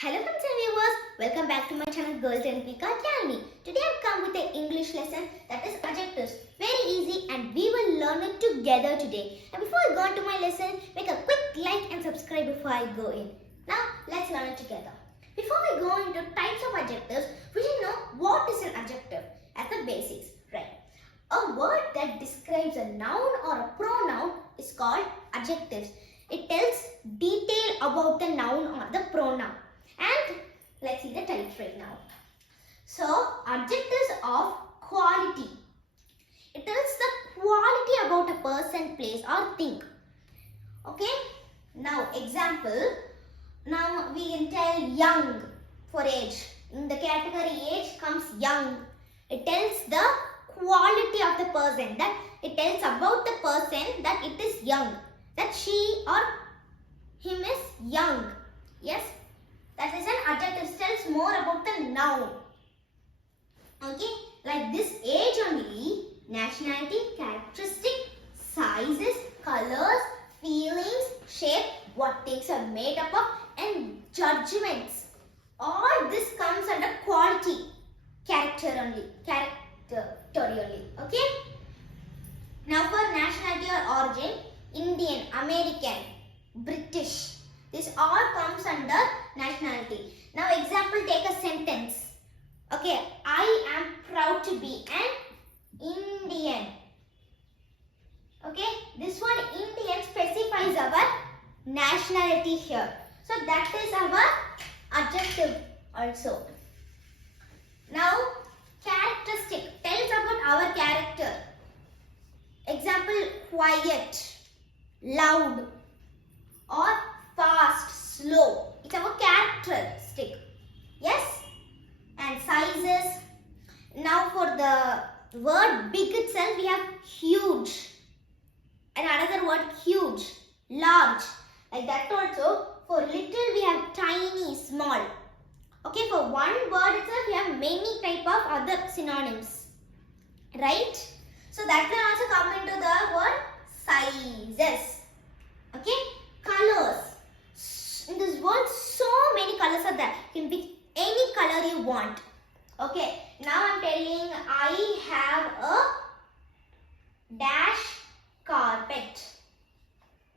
Hello friends and viewers, welcome back to my channel Girls and Pika Academy. Today I have come with an English lesson that is adjectives. Very easy and we will learn it together today. And before I go on to my lesson, make a quick like and subscribe before I go in. Now let's learn it together. Before we go into types of adjectives, we should know what is an adjective as the basics, right? A word that describes a noun or a pronoun is called adjectives. It tells detail about the noun or the pronoun. And let's see the types right now. So, adjectives of quality. It tells the quality about a person, place or thing. Okay. Now, example. Now, we can tell young for age. In the category age comes young. It tells the quality of the person. That it tells about the person that it is young. That she or him is young. Yes. That is an adjective, tells more about the noun. Okay, like this age only, nationality, characteristic, sizes, colors, feelings, shape, what things are made up of, and judgments. All this comes under quality, character only, characterially. Okay. Now for nationality or origin, Indian, American, British. This all comes under nationality. Now example, take a sentence. Okay, I am proud to be an Indian. Okay, this one Indian specifies our nationality here. So that is our adjective also. Now characteristic tells about our character. Example, quiet, loud or fast, slow. It's our characteristic. Yes? And sizes. Now for the word big itself, we have huge. And another word huge, large. Like that also. For little, we have tiny, small. Okay, for one word itself, we have many type of other synonyms. Right? So that can also come into the word sizes. Okay? Colors. In this world, so many colors are there. You can pick any color you want. Okay, now I'm telling I have a dash carpet.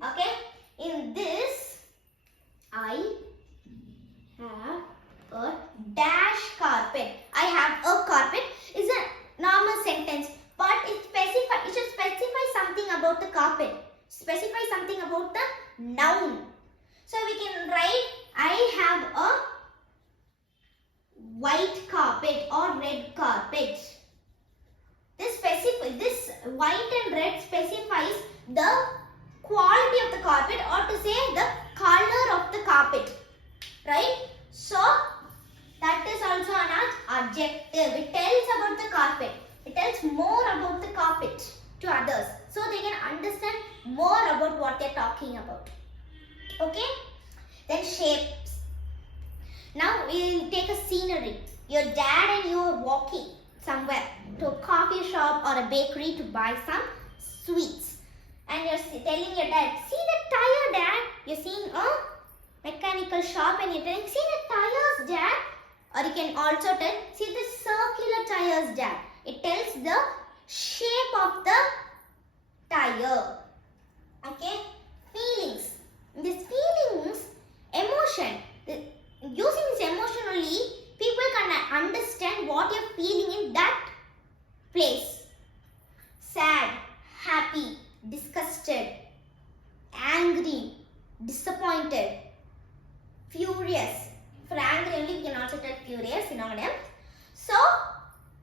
Okay, in this I have a dash carpet. I have a carpet is a normal sentence, but it should specify something about the carpet. Specify something about the noun. So we can write I have a white carpet or red carpet. This white and red specifies the quality of the carpet, or to say the color of the carpet. Right? So that is also an adjective. It tells about the carpet. It tells more about the carpet to others, so they can understand more about what they are talking about. Okay, then shapes. Now we'll take a scenery. Your dad and you are walking somewhere to a coffee shop or a bakery to buy some sweets, and you're telling your dad, see the tire, dad. You're seeing a mechanical shop and you're telling, see the tires, dad. Or you can also tell, see the circular tires, dad. It tells the shape of the tire. Okay, feelings. These feelings, emotion. Using this emotion only, people can understand what you're feeling in that place. Sad, happy, disgusted, angry, disappointed, furious. For angry only, we can also tell furious, synonym. So,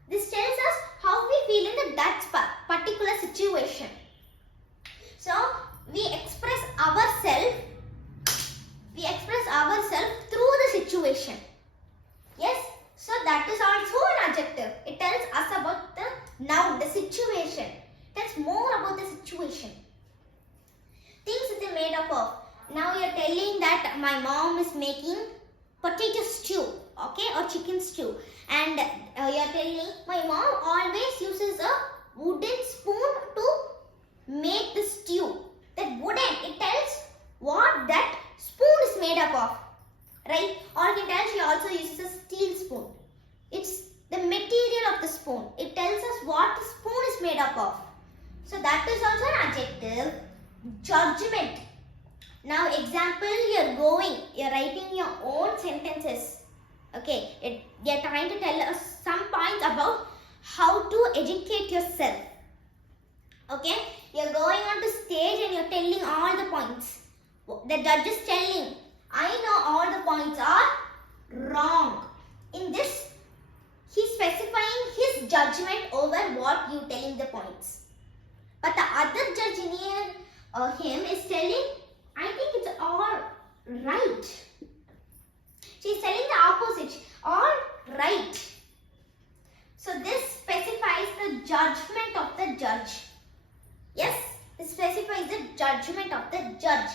this tells us how we feel in that particular situation. So, we express ourselves through the situation. Yes, so that is also an adjective. It tells us about the noun, the situation. It tells more about the situation. Things that they're made up of. Now you're telling that my mom is making potato stew, okay, or chicken stew, and you're telling my mom always uses a wooden spoon to make the stew. That wooden, it tells what that spoon is made up of. right? Or you can tell she also uses a steel spoon. It's the material of the spoon. It tells us what the spoon is made up of. So that is also an adjective. Judgment. Now example, you're writing your own sentences. Okay, they're trying to tell us some points about how to educate yourself. Okay, you're going on to stage and you're telling all the points. The judge is telling, I know all the points are wrong. In this, he's specifying his judgment over what you telling the points. But the other judge near him is telling, I think it's all right. She's telling the opposite, all right. So this specifies the judgment of the judge. Yes, this specifies the judgment of the judge.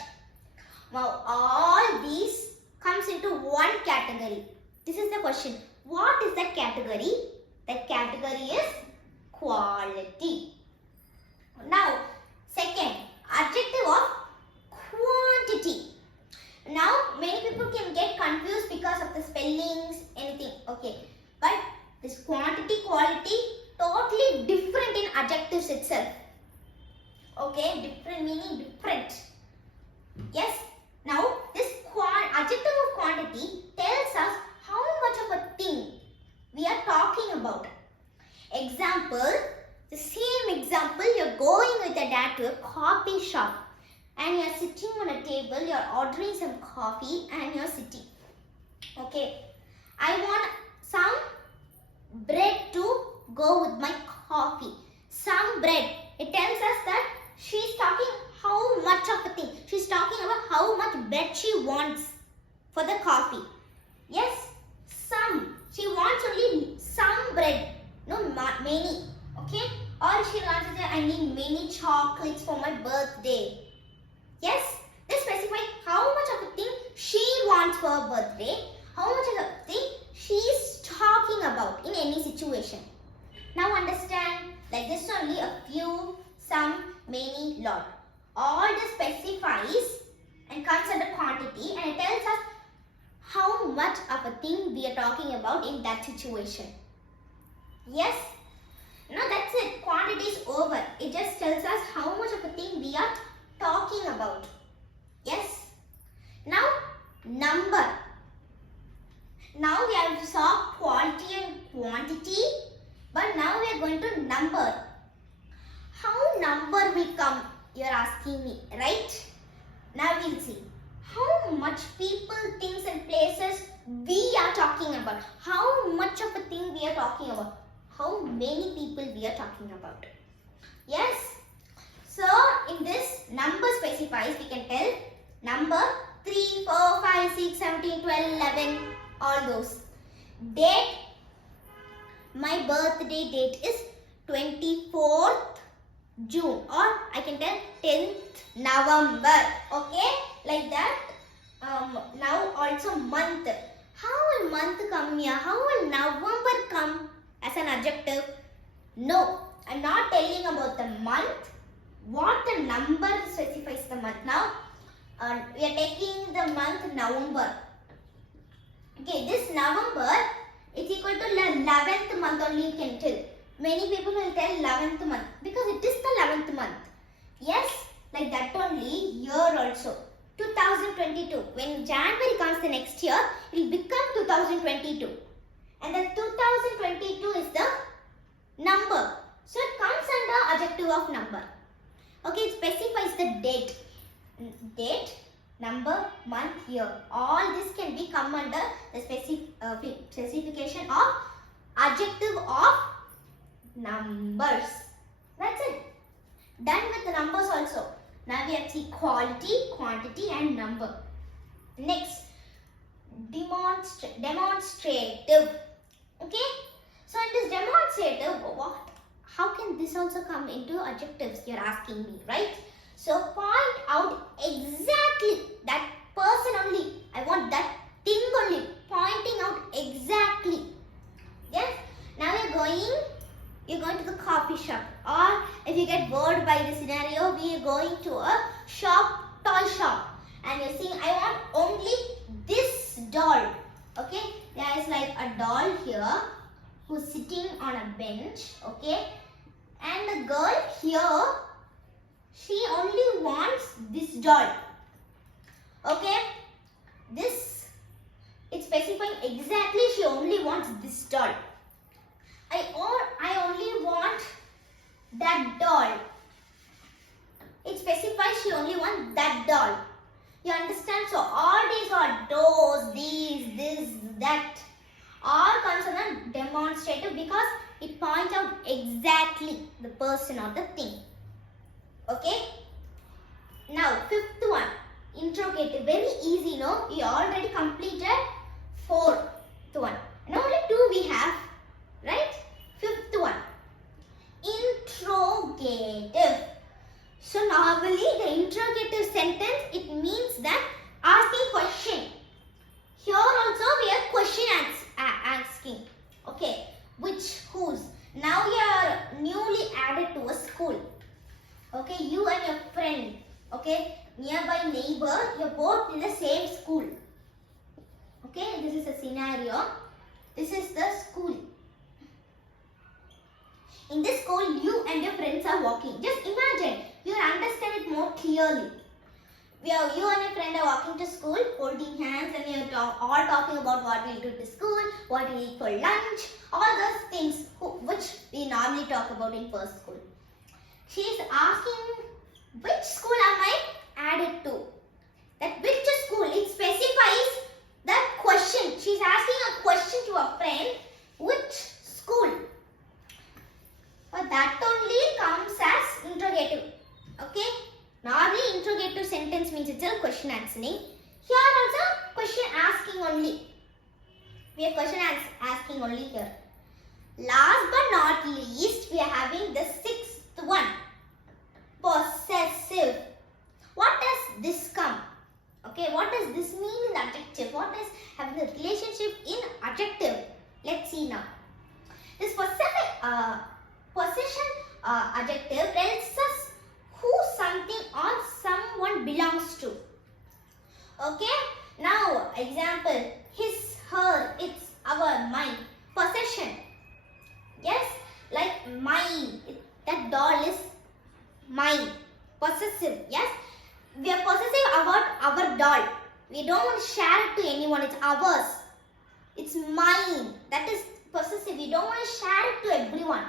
Now all these comes into one category. This is the question. What is that category? That category is quality. Now second, adjective of quantity. Now many people can get confused because of the spellings, anything. Okay, but this quantity, quality, totally different in adjectives itself. Okay, different meaning different. Yes. Now this adjective of quantity tells us how much of a thing we are talking about. Example, the same example, you're going with your dad to a coffee shop. And you're sitting on a table, you're ordering some coffee and you're sitting. Okay, I want some bread to go with my coffee. Some bread. It tells us that she's talking how much of a thing. She's talking about how much bread she wants for the coffee. Yes, some. She wants only some bread, no many. Okay, or she wants to say, I need many chocolates for my birthday. Yes, they specify how much of a thing she wants for her birthday, how much of a thing she is talking about in any situation. Now understand, like this only a few, some, many, lot. All this specifies and comes under quantity and it tells us how much of a thing we are talking about in that situation. Yes? Now that's it. Quantity is over. It just tells us how much of a thing we are talking about. Yes. Now number. Now we have saw quality and quantity, but now we are going to number. How number will come? You are asking me, right? Now we'll see how much people, things and places we are talking about. How much of a thing we are talking about. How many people we are talking about. Yes. So in this number specifies, we can tell number 3, 4, 5, 6, 17, 12, 11, all those. Date, my birthday date is 24th June, or I can tell 10th November. Okay, like that. Now also month. How will month come here? How will November come as an adjective? No, I'm not telling about the month. What the number specifies the month. Now we are taking the month November. Okay, this November is equal to 11th month only, you can tell. Many people will tell 11th month because it is the 11th month. Yes, like that only year also. 2022. When January comes the next year, it will become 2022. And the 2022 is the number. So it comes under adjective of number. Okay, it specifies the date. Date, number, month, year. All this can be come under the specification of adjective of numbers. That's it. Done with the numbers also. Now we have to see quality, quantity and number. Next, demonstrative. Okay. So in this demonstrative, how can this also come into adjectives? You're asking me, right? So point out exactly that person only. I want that thing only. Pointing out exactly. Yes. Now you're going to the coffee shop, or if you get bored by the scenario, we are going to a shop, toy shop, and you're saying, I want only this doll. Okay, there is like a doll here who's sitting on a bench. Okay, and the girl here, she only wants this doll. Okay, this, it's specifying exactly she only wants this doll. I only want that doll. It specifies she only wants that doll. You understand? So all these are those, these, this, that. All comes on a demonstrative because it points out exactly the person or the thing. Okay? Now, fifth one, interrogative. Very easy, no? We already completed fourth one. And only two we have, right? Fifth one, interrogative. So normally the interrogative sentence, it means that asking question. Here also we are question asking. Okay, which, whose. Now you are newly added to a school. Okay, you and your friend. Okay, nearby neighbor, you're both in the same school. Okay, this is a scenario. This is the school. In this school, you and your friends are walking. Just imagine, you will understand it more clearly. You and your friend are walking to school, holding hands, and you're all talking about what we'll do to school, what we'll eat for lunch, all those things which we normally talk about in first school. She is asking, which school am I added to? That which school, it specifies that question. She's asking a question to a friend, which school? But that only comes as interrogative. Okay? Normally interrogative sentence means it's a question answering. Here also question asking only. We have question asking only here. Last but not least, we are having the sixth one. Possessive. What does this come? Okay, what does this mean in adjective? What is having the relationship in adjective? Let's see now. This possession adjective tells us who something or someone belongs to. Okay, now example, his, her, it's, our, mine. Possession. Yes, like mine. That doll is mine. Possessive. Yes, we are possessive about our doll. We don't want to share it to anyone. It's ours. It's mine. That is possessive. We don't want to share it to everyone.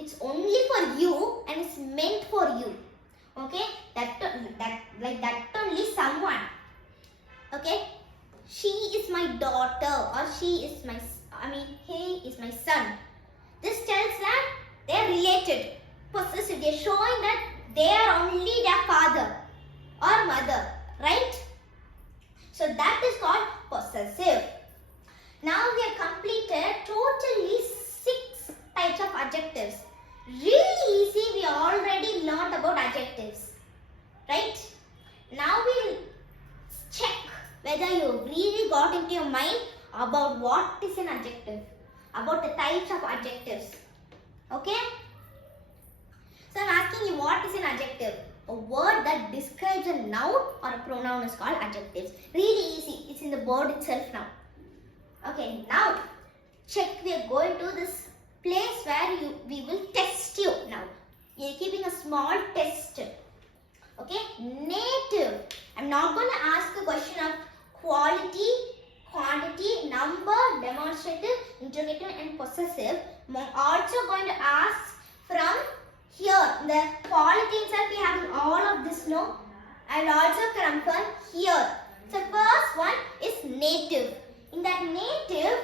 It's only for you and it's meant for you. Okay, that only someone. Okay, she is my daughter, or he is my son. This tells that they are related. Possessive. They are showing that they are only their father or mother, right? So that is called possessive. Now we have completed totally 6 types of adjectives. Really easy, we already learned about adjectives, right? Now we'll check whether you really got into your mind about what is an adjective, about the types of adjectives. Okay? So I'm asking you, what is an adjective? A word that describes a noun or a pronoun is called adjectives. Really easy, it's in the board itself now. Okay, now check, we are going to this place where we will test you now. We are keeping a small test. Okay, native. I'm not going to ask a question of quality, quantity, number, demonstrative, interrogative and possessive. I'm also going to ask from here. The quality itself we have all of this, no? And also come from here. So first one is native. In that native,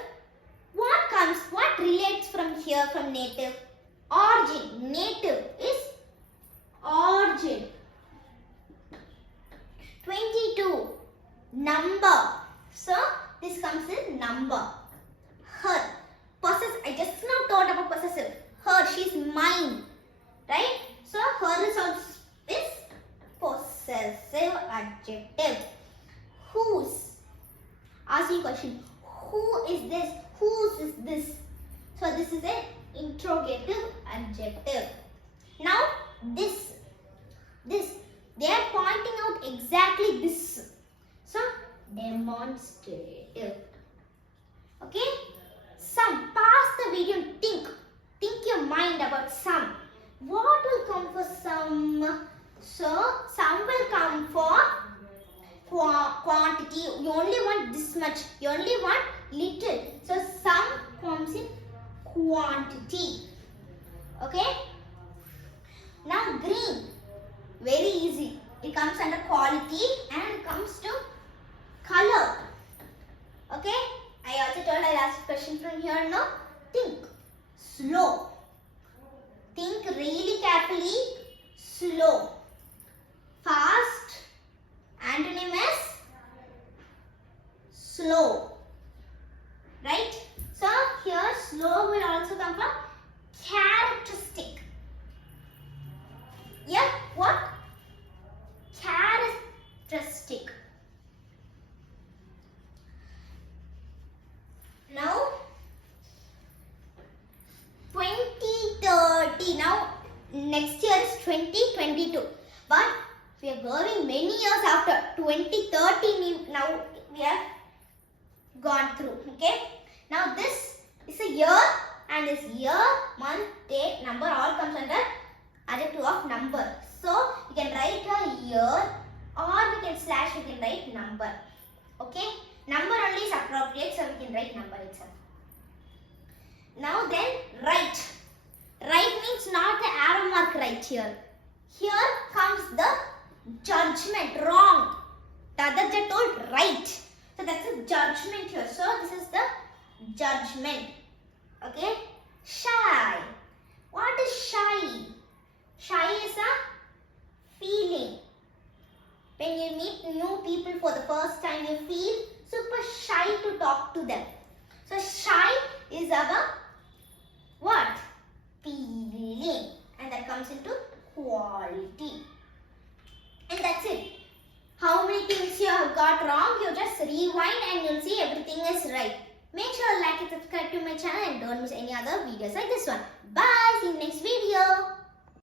what relates from here, from native? Origin. Native is origin. 22. Number. So this comes in number. Her. Possessive. I just now thought about possessive. Her. She's mine. Right? So her is also possessive adjective. Whose. Asking question. Who is this? Whose is this? So this is an interrogative adjective. Now this. They are pointing out exactly this. So demonstrative. only one little. So some comes in quantity. Okay. Now green, very easy. It comes under quality and it comes to color. Okay. I also told I'll ask a question from here now. Think. Slow. Think really carefully. Slow. Fast. Antonym is slow. Right? So here slow will also come from characteristic. Yeah, what? Characteristic. Now 2030. Now next year is 2022. But we are going many years after 2030. Now we have gone through. Okay. Now this is a year, and this year, month, date, number all comes under adjective of number. So you can write a year, or we can slash, we can write number. Okay. Number only is appropriate, so we can write number itself. Now then, right. Right means not the arrow mark right here. Here comes the judgment, wrong. The other just told right. So that's a judgment here. So this is the judgment. Okay. Shy. What is shy? Shy is a feeling. When you meet new people for the first time, you feel super shy to talk to them. So shy is our what? Feeling. And that comes into quality. And that's it. How many things you have got wrong? You just rewind and you'll see everything is right. Make sure to like and subscribe to my channel and don't miss any other videos like this one. Bye. See you next video.